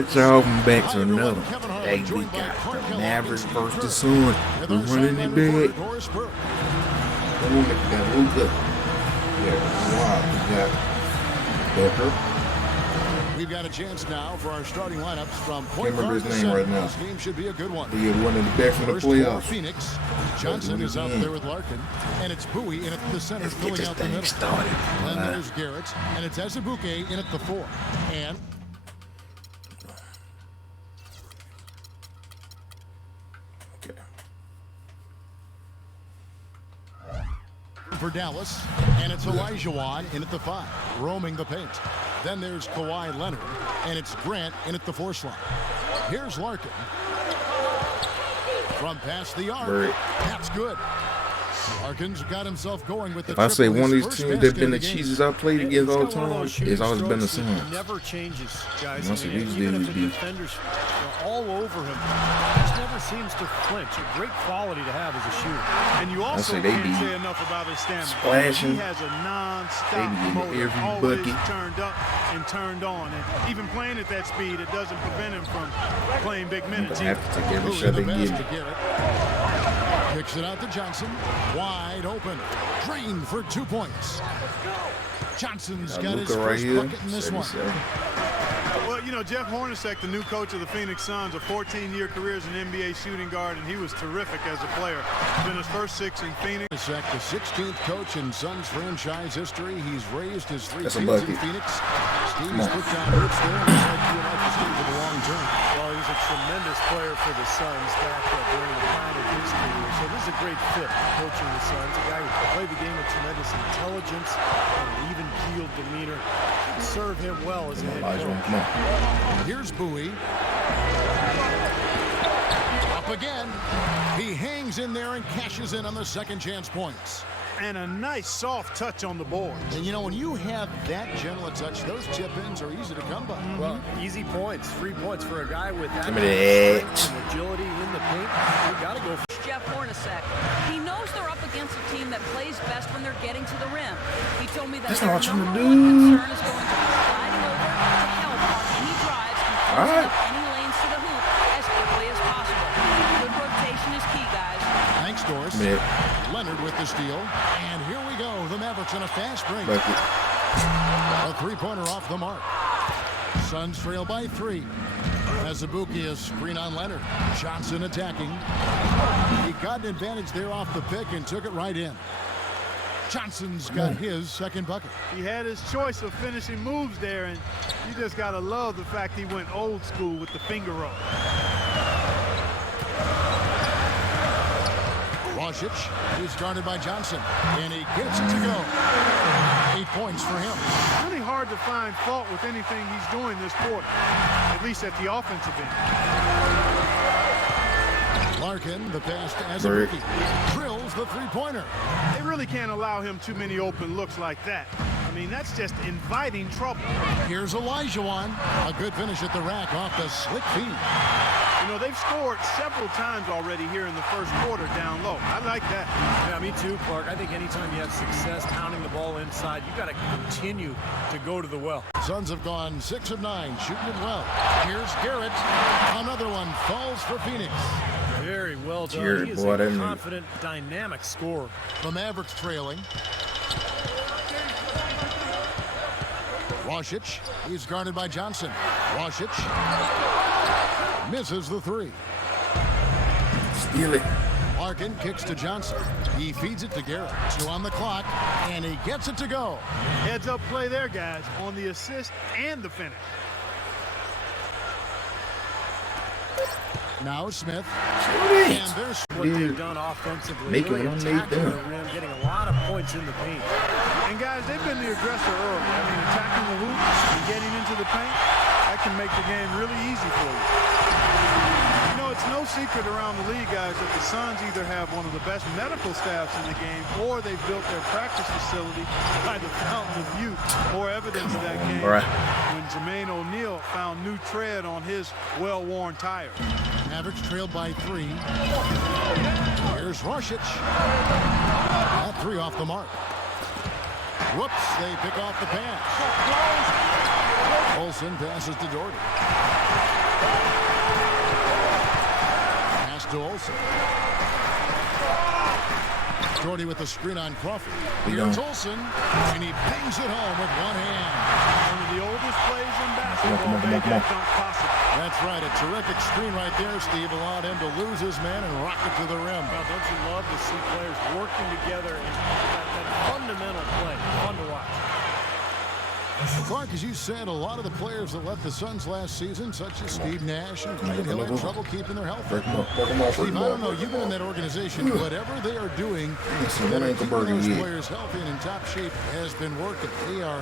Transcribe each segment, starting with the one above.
right, y'all. I'm back to another. Hey, we got the Mavericks versus the Suns. We're running it back. We got Luka. We got Booker. We've got a chance now for our starting lineups from Can't remember his name right now. This game should be a good one. We get one in the back from the playoffs. Phoenix. Johnson is up there with Larkin, and it's Bowie in at the center, filling out the middle. Then there's Garrett, and it's Azubuike in at the 4. And for Dallas, and it's Olajuwon in at the 5, roaming the paint. Then there's Kawhi Leonard, and it's Grant in at the 4 slot. Here's Larkin. From past the arc, that's good. Larkin's got himself going with the If I say one of these teams that been the cheeses I played against all the time, it's always been the Suns. Never changes, guys. Even if the defenders are all over him, he just never seems to flinch. A great quality to have as a shooter. And you also can't say enough about his stamina. Splashing. He has a non-stop motor, always turned up and turned on. And even playing at that speed, it doesn't prevent him from playing big minutes. I have to take every shot they give. Kicks it out to Johnson. Wide open. Green for 2 points. Johnson's got his first bucket in this one. Well, you know, Jeff Hornacek, the new coach of the Phoenix Suns, a 14-year career as an NBA shooting guard, and he was terrific as a player. Spent his first 6 in Phoenix. Hornacek, the 16th coach in Suns franchise history. He's raised his 3 seasons in Phoenix. Steve's put down roots there and said he would like to stay for the long term. Well, he's a tremendous player for the Suns back during the prime of his career. So this is a great fit coaching the Suns. A guy who played the game with tremendous intelligence and an even-keeled demeanor. Serve him well as a head coach. Here's Bowie. Up again. He hangs in there and cashes in on the second chance points. And a nice soft touch on the board. And you know, when you have that gentle a touch, those chip-ins are easy to come by. Well, easy points, free points for a guy with that strength and agility in the paint. You got to go. Jeff Hornacek. He knows they're up against a team that plays best when they're getting to the rim. He told me that that's their not what number you one do. concern is going to be sliding over to help on any drives and closing up any lanes to the hoop as quickly as possible. Good rotation is key, guys. Thanks, Doris. Leonard with the steal. And here we go. The Mavericks on a fast break. A three-pointer off the mark. Suns trail by 3. Azubuike is screen on Leonard. Johnson attacking. He got an advantage there off the pick and took it right in. Johnson's got his second bucket. He had his choice of finishing moves there, and you just got to love the fact he went old school with the finger roll. Rosic is guarded by Johnson, and he gets it to go. 8 points for him. Really hard to find fault with anything he's doing this quarter, at least at the offensive end. Larkin, the pass to Azubuike, drills the three-pointer. They really can't allow him too many open looks like that. I mean, that's just inviting trouble. Here's Olajuwon. A good finish at the rack off the slick feed. You know, they've scored several times already here in the first quarter down low. I like that. Yeah, me too, Clark. I think anytime you have success pounding the ball inside, you got to continue to go to the well. Suns have gone 6 of 9, shooting it well. Here's Garrett. Another one falls for Phoenix. Very well done. He is a confident, dynamic scorer. The Mavericks trailing. Rosic is guarded by Johnson. Rosic misses the 3. Steal it. Larkin kicks to Johnson. He feeds it to Garrett. 2 on the clock, and he gets it to go. Heads up play there, guys, on the assist and the finish. Now Smith. And there's what they've done offensively. Making really them attacking the rim, getting a lot of points in the paint. And guys, they've been the aggressor early. I mean, attacking the hoop and getting into the paint, that can make the game really easy for you. You know, it's no secret around the league, guys, that the Suns either have one of the best medical staffs in the game or they've built their practice facility by the fountain of youth. More evidence of that game when Jermaine O'Neal found new tread on his well-worn tires. Mavericks trailed by 3. Here's Rosic. That 3 off the mark. Whoops, they pick off the pass. Olsen passes to Doherty. Pass to Olsen. Doherty with the screen on Crawford. Here's Olsen, and he pings it home with one hand. One of the oldest plays in basketball made that dunk possible. That's right, a terrific screen right there, Steve. Allowed him to lose his man and rock it to the rim. Now, don't you love to see players working together in that fundamental play? Fun to watch. Clark, as you said, a lot of the players that left the Suns last season, such as Steve Nash and Grant Hill, had trouble keeping their health. Steve, I don't know, you've been in that organization. Whatever they are doing, keeping those players healthy and in top shape has been working. They are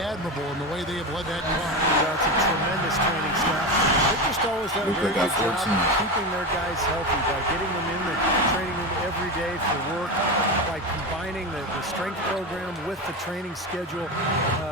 admirable in the way they have led that team. That's a tremendous training staff. They've just always done a very good job keeping their guys healthy by getting them in the training room every day for work, by combining the strength program with the training schedule.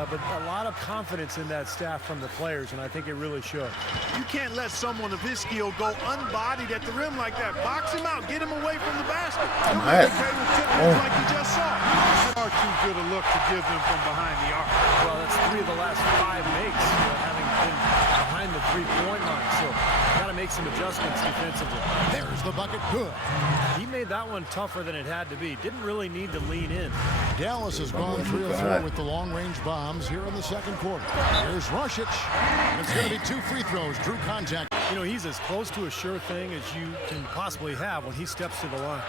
But a lot of confidence in that staff from the players, and I think it really shows. You can't let someone of his skill go unbodied at the rim like that. Box him out. Get him away from the basket. He'll make a play with tip like you just saw. That's far too good a look to give them from behind the arc. Well, that's 3 of the last 5 makes, having been behind the three-point line. So got to make some adjustments defensively. There's the bucket. Good. He made that one tougher than it had to be. Didn't really need to lean in. Dallas has gone 3 of 4 with the long-range bombs here in the second quarter. Here's Rushic. It's going to be 2 free throws. Drew contact. You know, he's as close to a sure thing as you can possibly have when he steps to the line.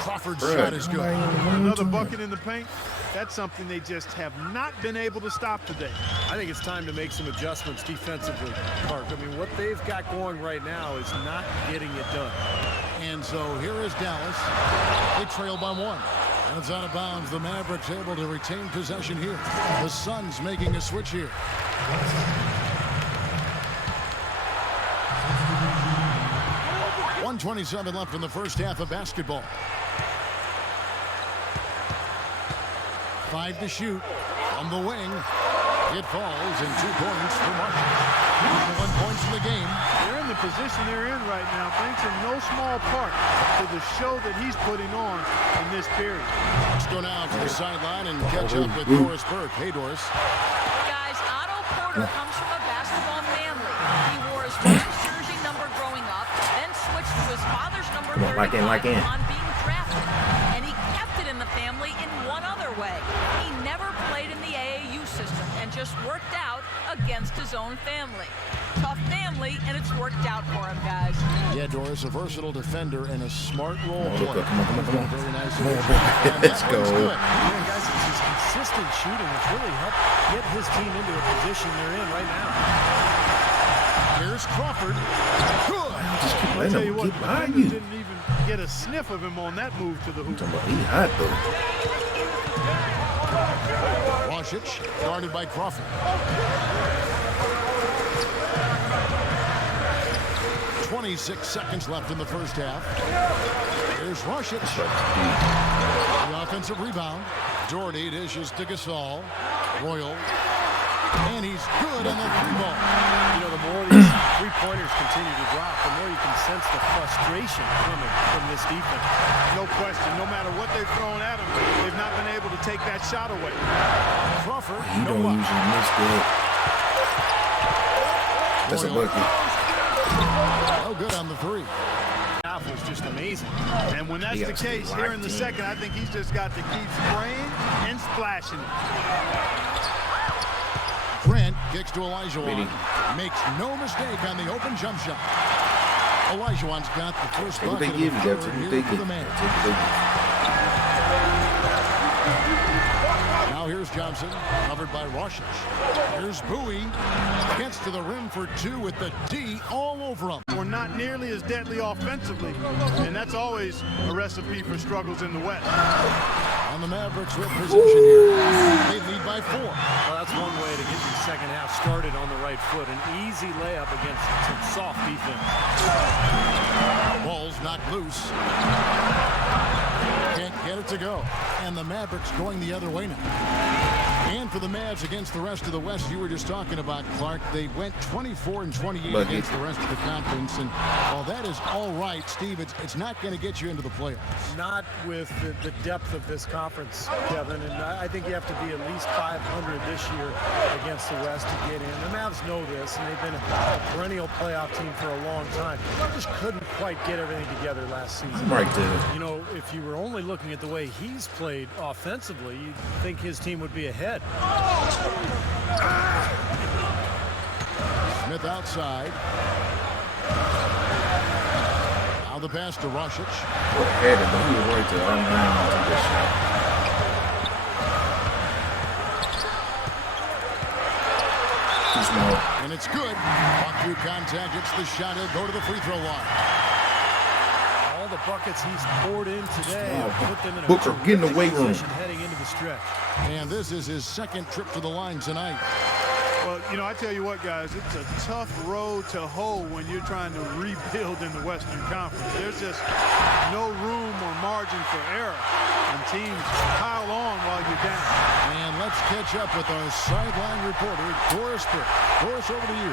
Crawford's shot is good. Another bucket in the paint. That's something they just have not been able to stop today. I think it's time to make some adjustments defensively, Clark. I mean, what they've got going right now is not getting it done. And so here is Dallas. They trail by 1. And it's out of bounds. The Mavericks able to retain possession here. The Suns making a switch here. .127 left in the first half of basketball. 5 to shoot. On the wing. It falls in 2 points for Marshall. 1 point in the game. They're in the position they're in right now, thanks in no small part to the show that he's putting on in this period. Let's go now to the sideline and catch up with Doris Burke. Hey, Doris. Guys, Otto Porter comes from a basketball family. He wore his first jersey number growing up, then switched to his father's number 35 on being drafted. And he kept it in the family in one other way. He never played in the AAU system and just worked out against his own family. Tough family, and it's worked out for him, guys. Yeah, Doris, a versatile defender and a smart role player. Come on. Very nice. Let's go. Yeah, guys, it's his consistent shooting that's really helped get his team into a position they're in right now. Here's Crawford. Good. Just keep I'll letting tell you him what, keep the behind defenders you. didn't even get a sniff of him on that move to the hoop. He hot though. Rushic guarded by Crawford. 26 seconds left in the first half. Here's Rushic. The offensive rebound. Doherty dishes to Gasol. Royal. And he's good on the 3-ball. You know, the more these three-pointers continue to drop, the more you can sense the frustration coming from this defense. No question. No matter what they've thrown at him, they've not been able to take that shot away. Crawford. You don't usually miss that. That's a bucket. No good on the 3. Half was just amazing. And when that's the case here in the second, I think he's just got to keep spraying and splashing. Grant kicks to Olajuwon. Makes no mistake on the open jump shot. Olajuwon's got the first Take what bucket they give of you. the That's third what here they for give the you. man. Now here's Johnson, covered by Rushic. Here's Bowie. Gets to the rim for 2 with the D all over him. We're not nearly as deadly offensively, and that's always a recipe for struggles in the West. On the Mavericks with possession here. They lead by 4. Well, that's one way to get the second half started on the right foot. An easy layup against some soft defense. Ball's knocked loose. Can't get it to go. And the Mavericks going the other way now. And for the Mavs against the rest of the West, you were just talking about, Clark, they went 24-28 against the rest of the conference. And while that is all right, Steve, it's not going to get you into the playoffs. Not with the depth of this conference, Kevin. And I think you have to be at least 500 this year against the West to get in. The Mavs know this, and they've been a perennial playoff team for a long time. They just couldn't quite get everything together last season. Right there. You know, if you were only looking at the way he's played offensively, you'd think his team would be ahead. Smith outside. Now the pass to Rosic. He was right there. I'm going to take this shot. Too small. And it's good. Walk through contact, gets the shot. He'll go to the free throw line. All the buckets he's poured in today have put them in a Booker, get in the weight room. position heading into the stretch. And this is his second trip to the line tonight. Well, you know, I tell you what, guys, it's a tough road to hoe when you're trying to rebuild in the Western Conference. There's just no room or margin for error, and teams pile on while you're down. And let's catch up with our sideline reporter, Doris Burke. Doris, over to you.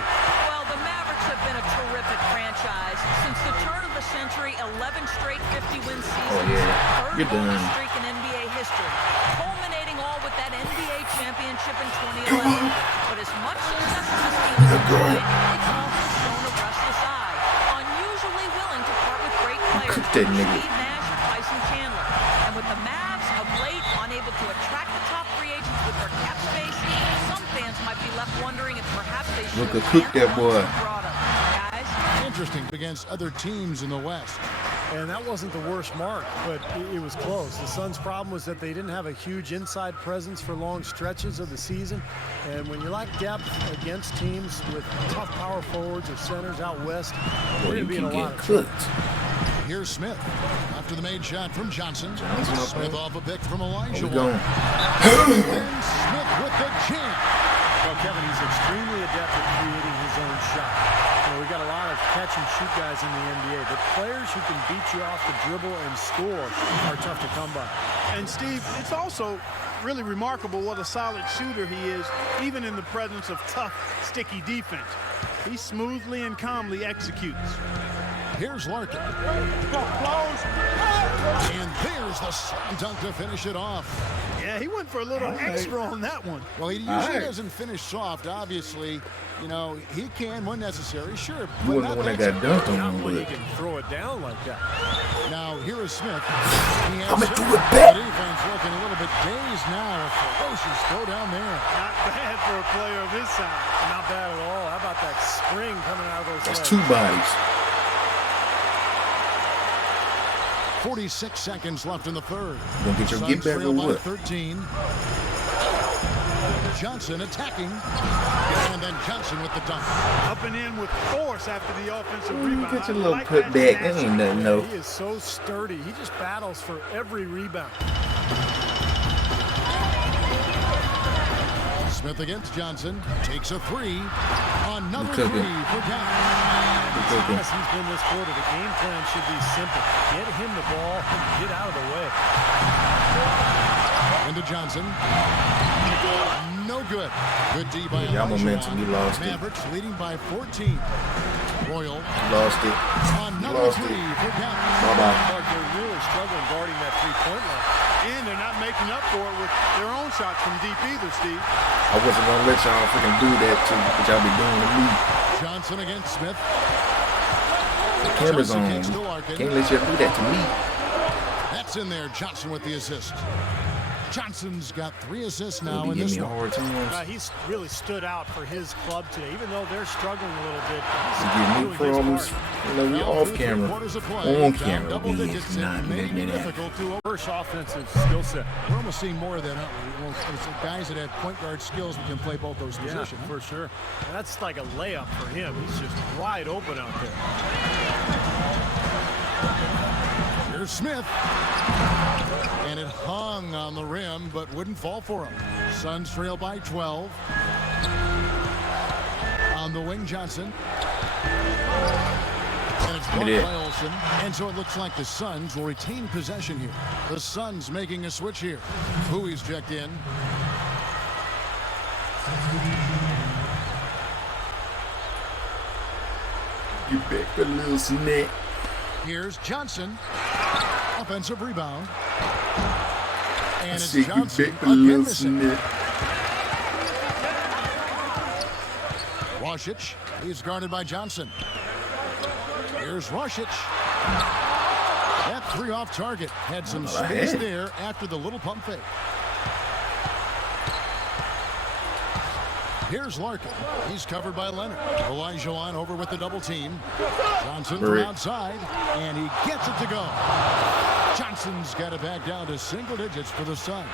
Well, the Mavericks have been a terrific franchise. Since the turn of the century, 11 straight 50-win seasons. Oh, yeah. Third You're done. longest streak in NBA history. Culminating all with that NBA championship in 2011. But as much success as this team has enjoyed, it's also shown a restless eye. Unusually willing to part with great players like that nigga. Steve Nash and Tyson Chandler. And with the Mavs of late unable to attract the top free agents with their cap space, some fans might be left wondering if perhaps they should Luka cooked that boy. Guys, Interesting against other teams in the West. And that wasn't the worst mark, but it was close. The Suns' problem was that they didn't have a huge inside presence for long stretches of the season. And when you lack depth against teams with tough power forwards or centers out west, Boy, you're you going to be in can a lot get of trouble. cooked. Here's Smith. After the made shot from Johnson. Johnson up Smith there. off a pick from Elijah. We're going. And Smith with the jam. Well, Kevin, he's extremely adept at creating his own shot. You know, we've got a lot of catch-and-shoot guys in the NBA, but players who can beat you off the dribble and score are tough to come by. And, Steve, it's also really remarkable what a solid shooter he is, even in the presence of tough, sticky defense. He smoothly and calmly executes. Here's Larkin. And there's the slam dunk to finish it off. Yeah, he went for a little extra on that one. Well, he usually doesn't finish soft, obviously. You know, he can when necessary, sure. You wasn't the one that got dunked on Not him when you with. can throw it down like that. Now, here is Smith. I'ma do it The back. defense looking a little bit dazed now. A ferocious throw down there. Not bad for a player of his size. Not bad at all. How about that spring coming out of those That's legs? two bodies. 46 seconds left in the third. Gonna get your Suns get back trail or by what? 13. Johnson attacking. And then Johnson with the dunk. Up and in with force after the offensive rebound. Get your I little like put that back. That snatch. ain't nothing, no. He is so sturdy. He just battles for every rebound. Smith against Johnson. Takes a three. Another Cooking. three for down. Cooking. As he's been this quarter, the game plan should be simple. Get him the ball and get out of the way. Into Johnson. No good. Good D by Y'all Elijah. momentum, you lost it. Mavericks leading by 14. Royal. Lost it. Another Lost three it. for down. Bye-bye. But they're really struggling guarding that three-point line. And they're not making up for it with their own shots from deep either, Steve. I wasn't gonna let y'all freaking do that to what y'all be doing to me. Johnson against Smith. The camera's Johnson on. kicks to Larkin. Can't let y'all do that to me. That's in there. Johnson with the assist. Johnson's got 3 assists now You in give this me a one. hard time. He's really stood out for his club today, even though they're struggling a little bit. You give me He's doing his problems. part. You know, we Now off through camera. 3/4 of play, On down camera, double we digits is and not making making it that. difficult to. First offensive skill set. We're almost seeing more of that, aren't we? Well, it's the guys that have point guard skills that can play both those Yeah, positions. for sure. And that's like a layup for him. He's just wide open out there. Here's Smith. And it hung on the rim, but wouldn't fall for him. Suns trail by 12. On the wing, Johnson. And it's blocked Yeah. by Olsen. And so it looks like the Suns will retain possession here. The Suns making a switch here. Huey's checked in. Get back a little snack. Here's Johnson. Offensive rebound. And it's See, Johnson get back a little again missing. snack. Rosic. He's guarded by Johnson. Here's Rosic. That three off target. Had some space there after the little pump fake. Here's Larkin. He's covered by Leonard. Olajuwon over with the double team. Johnson from outside, and he gets it to go. Johnson's got it back down to single digits for the Suns.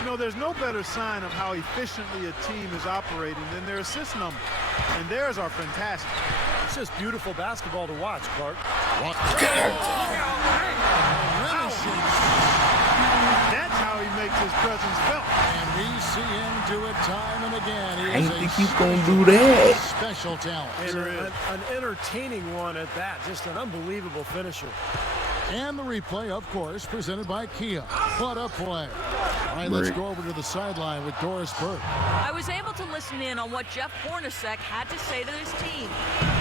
You know, there's no better sign of how efficiently a team is operating than their assist number. And theirs are fantastic. It's just beautiful basketball to watch, Clark. That's how he makes his presence felt. And we see him do it time and again. He I is ain't a think you gonna do that. special talent. And an entertaining one at that. Just an unbelievable finisher. And the replay, of course, presented by Kia. What a play. All right, let's go over to the sideline with Doris Burke. I was able to listen in on what Jeff Hornacek had to say to his team.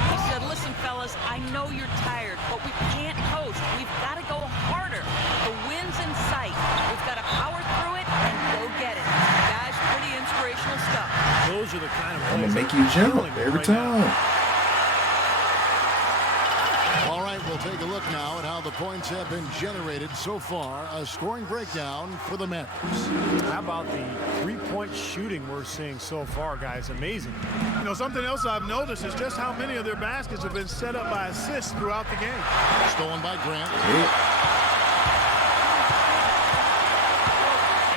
He said, listen, fellas, I know you're tired, but we can't coast. We've got to go harder. The win's in sight. We've got to power through it and go get it. Guys, pretty inspirational stuff. Those are the kind of I'm plays gonna make you jump every right now. time. All right, we'll take a look now at how the points have been generated so far. A scoring breakdown for the Mavericks. How about the three-point shooting we're seeing so far, guys? Amazing. You know, something else I've noticed is just how many of their baskets have been set up by assists throughout the game. Stolen by Grant.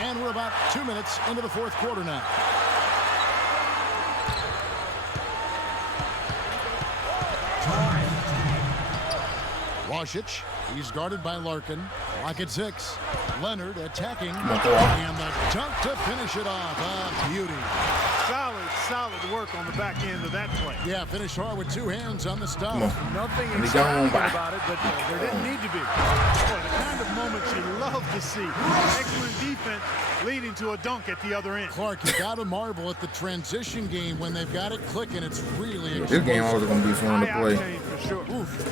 And we're about 2 minutes into the fourth quarter now. Rosic, he's guarded by Larkin. Lock at 6. Leonard attacking. And the dunk to finish it off. A beauty. Solid work on the back end of that play. Yeah, finish hard with 2 hands on the stop. Nothing Let me go on extravagant by. about it, but there didn't need to be. Boy, the kind of moments you love to see. Excellent defense leading to a dunk at the other end. Clark, you got to marvel at the transition game when they've got it clicking. It's really This game always gonna be fun to play. For sure.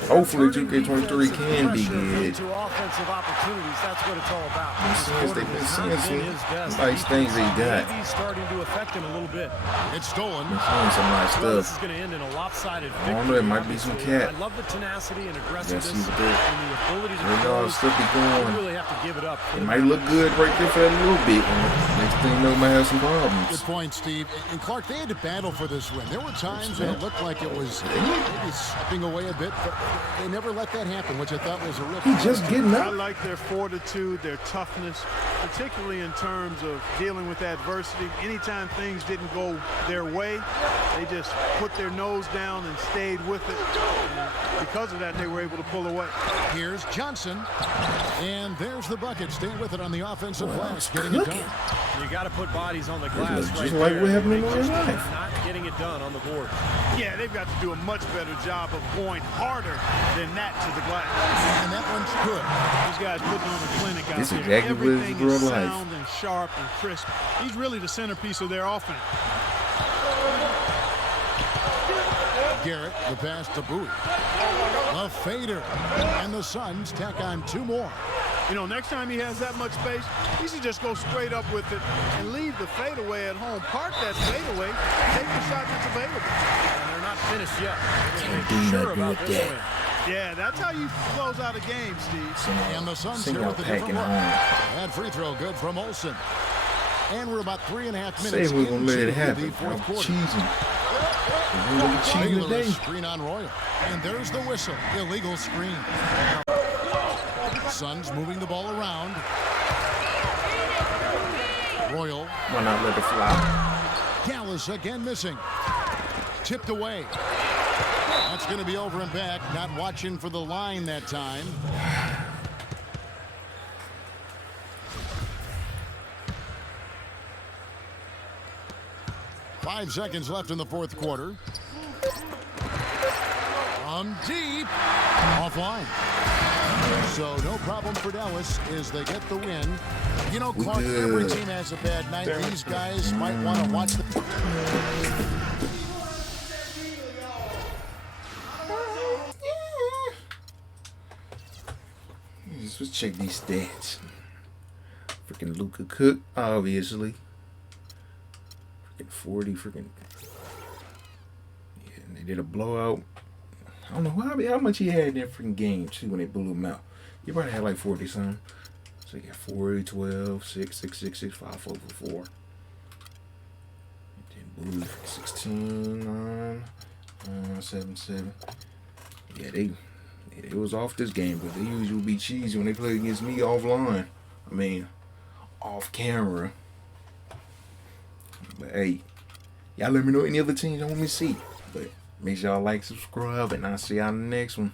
Hopefully 2K23 can be good. To offensive opportunities, that's what it's all about. Since they've been seeing some his best. nice things they got. Maybe he's starting to affect him a little bit. It's stolen. Been seeing some nice Well, this is stuff. going to end in a lopsided I don't know, victory. it might be some obviously. cat. I love the tenacity and aggressiveness Yes, he's and good. the ability to You know, close. stuff be You going. really have to give it up. It might look good right there for a little bit. Next thing you know, might have some Good problems. point, Steve. And Clark, they had to battle for this win. There were times when it looked like it was maybe slipping away a bit, but they never let that happen, which I thought was a real. He's just getting I up. like their fortitude, their toughness, particularly in terms of dealing with adversity. Anytime things didn't go their way, they just put their nose down and stayed with it. And because of that, they were able to pull away. Here's Johnson, and there's the bucket. Staying with it on the offensive glass, getting it done. You got to put bodies on the glass looks right just like there. what happened in They real just life. Not getting it done on the board. Yeah, they've got to do a much better job of going harder than that to the glass. And that one's good. These guys putting on a clinic out This is there. exactly what it's Everything real is life. sound and sharp and crisp. He's really the centerpiece of their offense. Garrett, the pass to Bowie. The fader. And the Suns tack on 2 more. You know, next time he has that much space, he should just go straight up with it and leave the fadeaway at home. Park that fadeaway, take the shot that's available. And they're not finished yet. Can't do They're sure nothing about with this that. win. Yeah, that's how you close out a game, Steve. And the Suns Sing here out with a different packing look. home. That free throw good from Olsen. And we're about 3.5 Say minutes we're gonna let it into happen. the I'm fourth quarter. cheesing. We're gonna be cheating Baylor today. screen on Royal. And there's the whistle. Illegal screen. Suns moving the ball around. Royal. Why not let it fly? Gallus again missing. Tipped away. That's going to be over and back. Not watching for the line that time. Five seconds left in the fourth quarter. From deep. Offline. So no problem for Dallas as they get the win. You know, Clark, every team has a bad night. These guys might want to watch the... Let's check these stats. Freaking Luka cook, obviously. Freaking 40, freaking. Yeah, and they did a blowout. I don't know how much he had in that freaking game, too, when they blew him out. He probably had like 40 something. So he got 40, 12, 6, 6, 6, 6, 5, 4, 4, 4. Then blew 16, 9, 7, 7. Yeah, it was off this game, but they usually be cheesy when they play against me offline. I mean, off camera. But hey, y'all let me know any other teams you want me to see. But make sure y'all like, subscribe, and I'll see y'all in the next one.